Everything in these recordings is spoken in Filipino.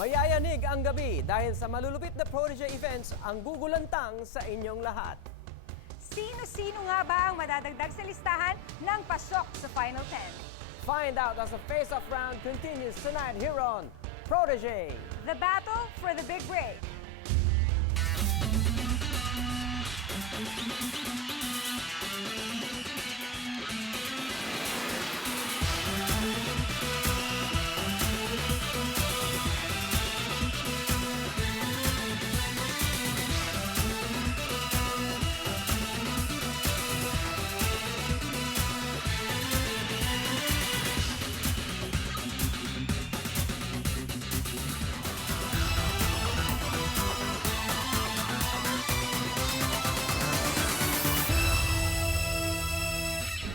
Mayayanig ang gabi dahil sa malulupit na Protege events ang gugulantang sa inyong lahat. Sino-sino nga ba ang madadagdag sa listahan ng pasok sa Final 10? Find out as the face-off round continues tonight here on Protege. The battle for the big break.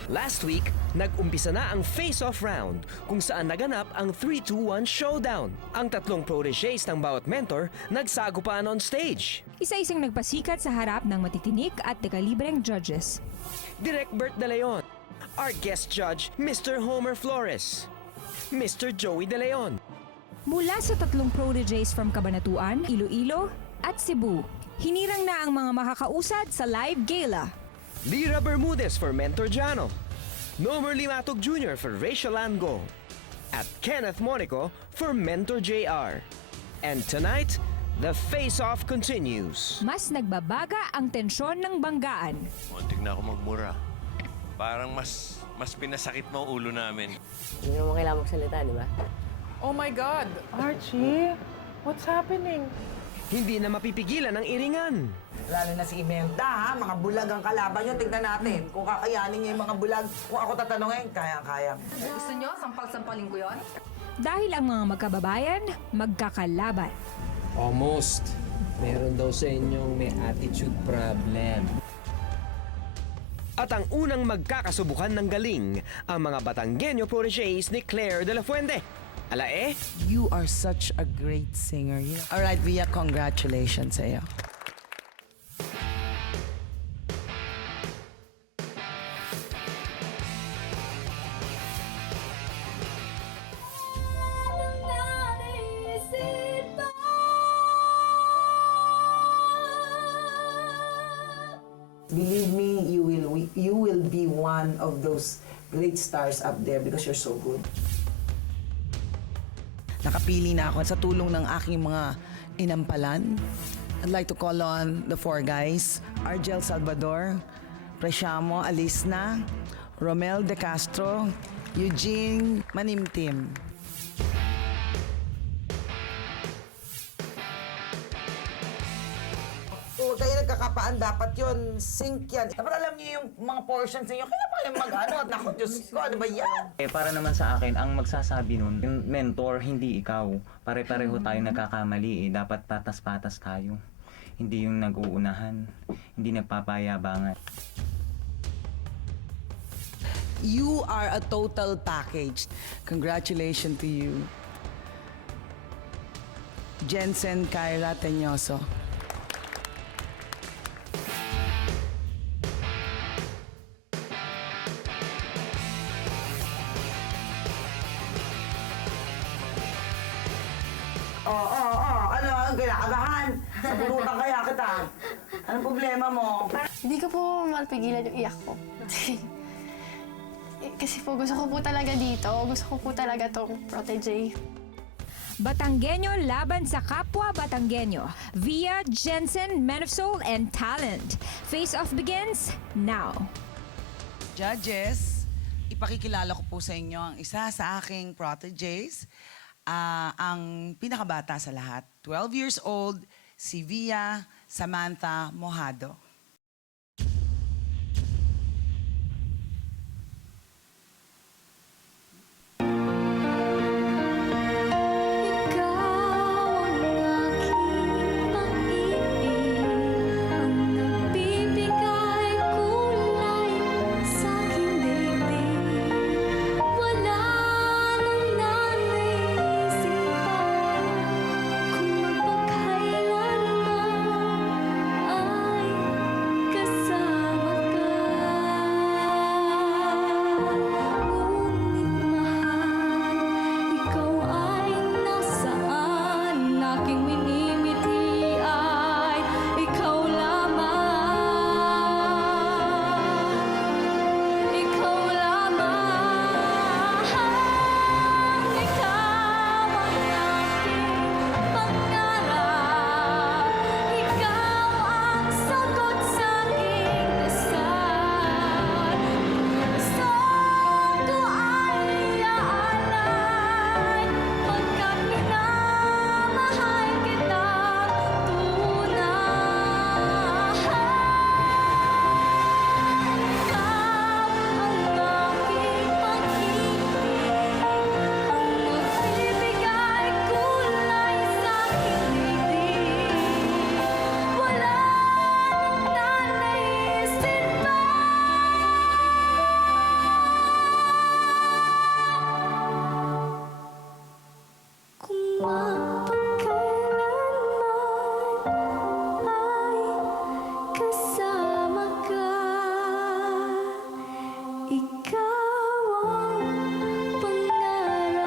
Last week, nag-umpisa na ang face-off round kung saan naganap ang 3-2-1 showdown. Ang tatlong proteges ng bawat mentor nagsagupaan on stage. Isa-isang nagpasikat sa harap ng matitinik at dekalibreng judges. Direk Bert De Leon, our guest judge, Mr. Homer Flores, Mr. Joey De Leon. Mula sa tatlong proteges from Cabanatuan, Iloilo at Cebu, hinirang na ang mga makakausad sa live gala. Lira Bermudez for Mentor Jano, Nomer Limatog Jr. for Rachel Ango, at Kenneth Monico for Mentor JR. And tonight, the face-off continues. Mas nagbabaga ang tensyon ng banggaan. Muntik na ako magmura. Parang mas pinasakit mo ang ulo namin. Hindi naman kailangan magsalita, di ba? Oh my God! Archie, what's happening? Hindi na mapipigilan ang iringan. Lalo na si Imelda, ha? Mga bulag ang kalaban yun. Tignan natin. Kung kakayanin niya yung mga bulag, kung ako tatanungin, kayang-kaya. Gusto nyo, sampal-sampalin ko yon? Dahil ang mga magkababayan, magkakalaban. Almost. Meron daw sa inyong may attitude problem. At ang unang magkakasubukan ng galing, ang mga Batanggenyo proteges ni Claire de la Fuente. Alae, You are such a great singer. All right, Via, congratulations sa iyo. Believe me, you will be one of those great stars up there because you're so good. Nakapili na ako sa tulong ng aking mga inampalan. I'd like to call on the four guys: Argel Salvador, Preciamo Alisna, Romel De Castro, Eugene Manimtim. Huwag kayo nagkakapaan, dapat yun, sync yan. Dapat alam niyo yung mga portions niyo, kaya pa kayo mag-ano. Naku, Diyos ko, ano ba yan? Para naman sa akin, ang magsasabi nun, yung mentor, hindi ikaw. Pare-pareho tayo nagkakamali eh. Dapat patas-patas tayo. Hindi yung nag-uunahan, hindi nagpapayabangan. You are a total package. Congratulations to you. Jensen Kyra Teñoso. Ano ang kinakabahan? Sa bunutan kaya kita. Anong problema mo? Hindi ko po mapigilan yung iyak ko. Kasi po gusto ko po talaga dito. Gusto ko po talaga tong protege. Batanggenyo laban sa kapwa Batanggenyo via Jensen, Men of Soul, and Talent. Face-off begins now. Judges, ipakikilala ko po sa inyo ang isa sa aking proteges. Ang pinakabata sa lahat, 12 years old, si Via Samantha Mojado. Kung magpakailanman ay ikaw ang pangarap,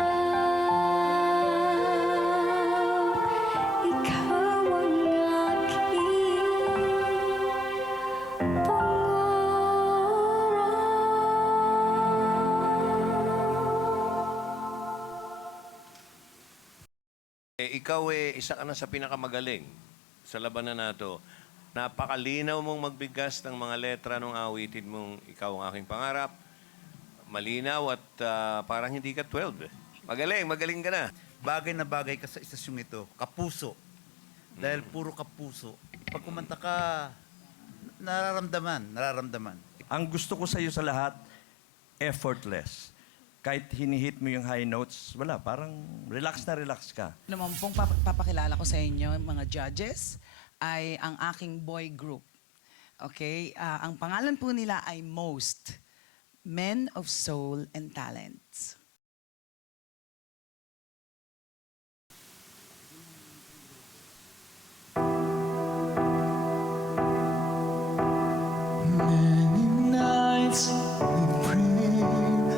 ikaw ang aking Ikaw isa ka na sa pinakamagaling sa labanan na to. Napakalinaw mong magbigas ng mga letra ng awitin mong Ikaw ang aking pangarap. Malinaw at parang hindi ka 12 eh. Magaling ka na. Bagay na bagay ka sa istasyong ito. Kapuso. Dahil puro kapuso. Pag kumanta ka, nararamdaman. Ang gusto ko sa iyo sa lahat, effortless. Kahit hinihit mo yung high notes, wala, parang relax na relax ka. Naman pong papakilala ko sa inyo, mga judges, ay ang aking boy group. Okay? Ang pangalan po nila ay MOST, Men of Soul and Talents. Many nights we prayed with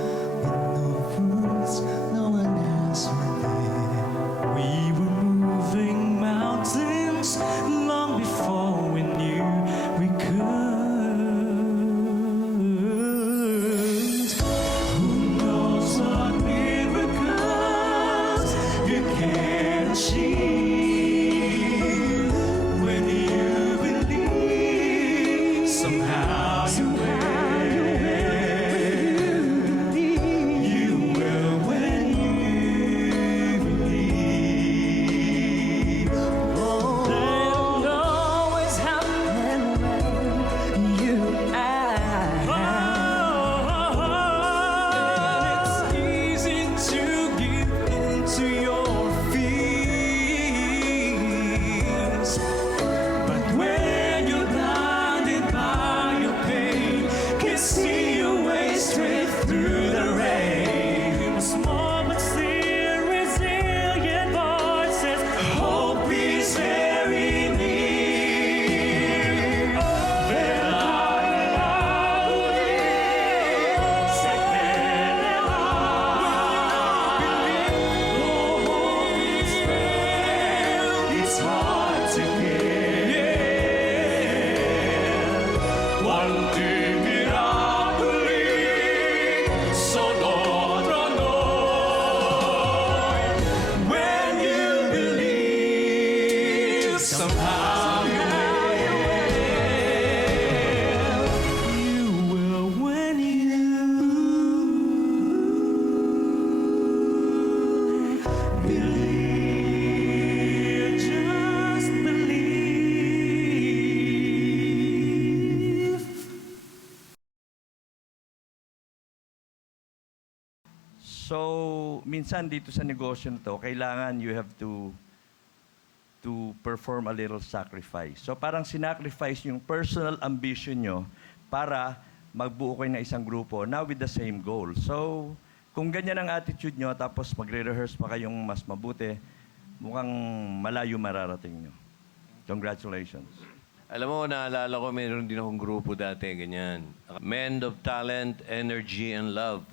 no words, no one else were there. We were moving mountains long before we knew we could. Who knows what miracles you can achieve when you believe somehow you will. You will when you believe. Oh, that'll always happen when you act. It's easy to give into your fears, but when you're blinded by your pain, can't see your way straight through the rain. A small but still resilient voice says, hope is very near. There are it's hard to get. One thing that I believe, solo trono. When you believe, somehow you will when you believe, just believe. So, minsan dito sa negosyo na to, kailangan you have to perform a little sacrifice. So, parang sinacrifice yung personal ambition nyo para magbuo kayo ng isang grupo, now with the same goal. So, kung ganyan ang attitude nyo, tapos magre-rehearse pa kayong mas mabuti, mukhang malayo mararating nyo. Congratulations. Alam mo, naalala ko, meron din akong grupo dati, ganyan. Men of Talent, Energy, and Love.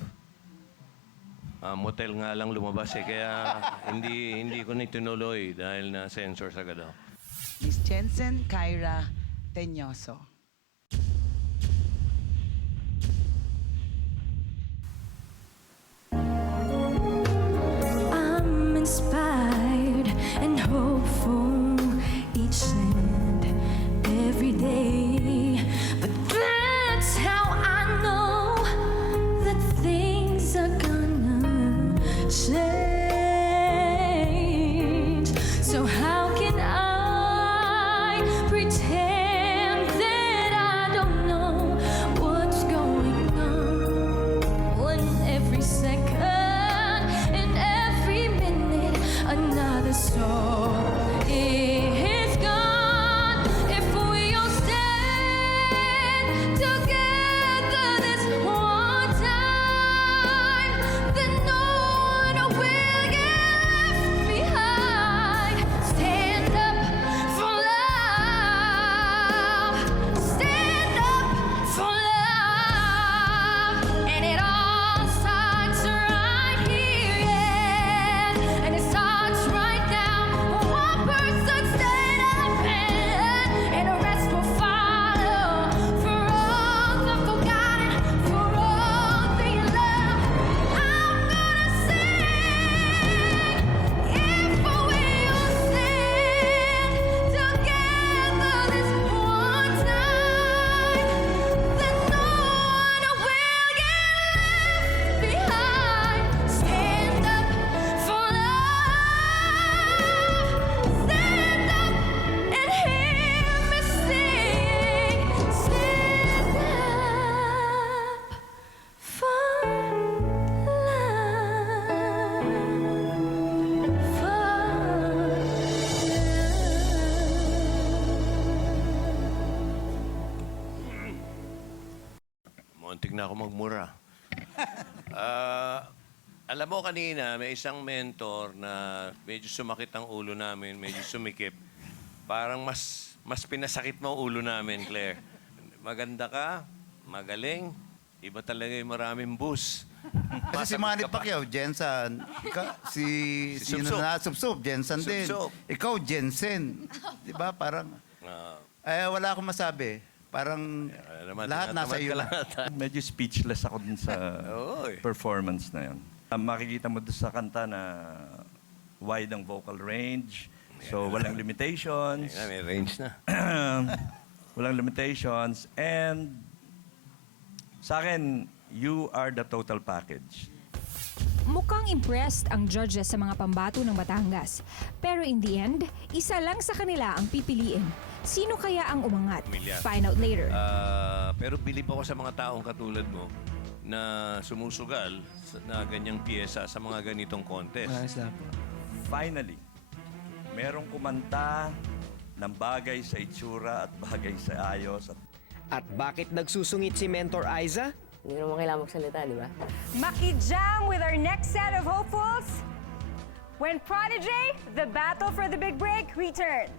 Motel nga lang lumabas kaya hindi ko nitinuloy dahil na-censor sa gado. Miss Jensen Kyra Teñoso. I'm inspired and hopeful each and every day. But that's how I know that things are gonna change. So how can I pretend that magmura. Alam mo kanina, may isang mentor na medyo sumakit ang ulo namin, medyo sumikip. Parang mas pinasakit mo ang ulo namin, Claire. Maganda ka, magaling, iba talaga yung maraming boost. Kasi si Manny Pacquiao, Jensen. Si Subsob. Subsob, Jensen din. Subsob. Ikaw, Jensen. Di ba? Parang, wala akong masabi. Parang lahat nasa iyo na. Medyo speechless ako dun sa performance na yun. Makikita mo dun sa kanta na wide ang vocal range. So, walang limitations. May range na. Walang limitations. And sa akin, you are the total package. Mukhang impressed ang judges sa mga pambato ng Batangas. Pero in the end, isa lang sa kanila ang pipiliin. Sino kaya ang umangat? Pamilya. Find out later. Pero bilib ako sa mga taong katulad mo na sumusugal na ganyang piyesa sa mga ganitong contest. Finally, merong kumanta ng bagay sa itsura at bagay sa ayos. At bakit nagsusungit si Mentor Aiza? Hindi naman kailangan magsalita, di ba? Makijam with our next set of hopefuls when Prodigy, the battle for the big break, returns.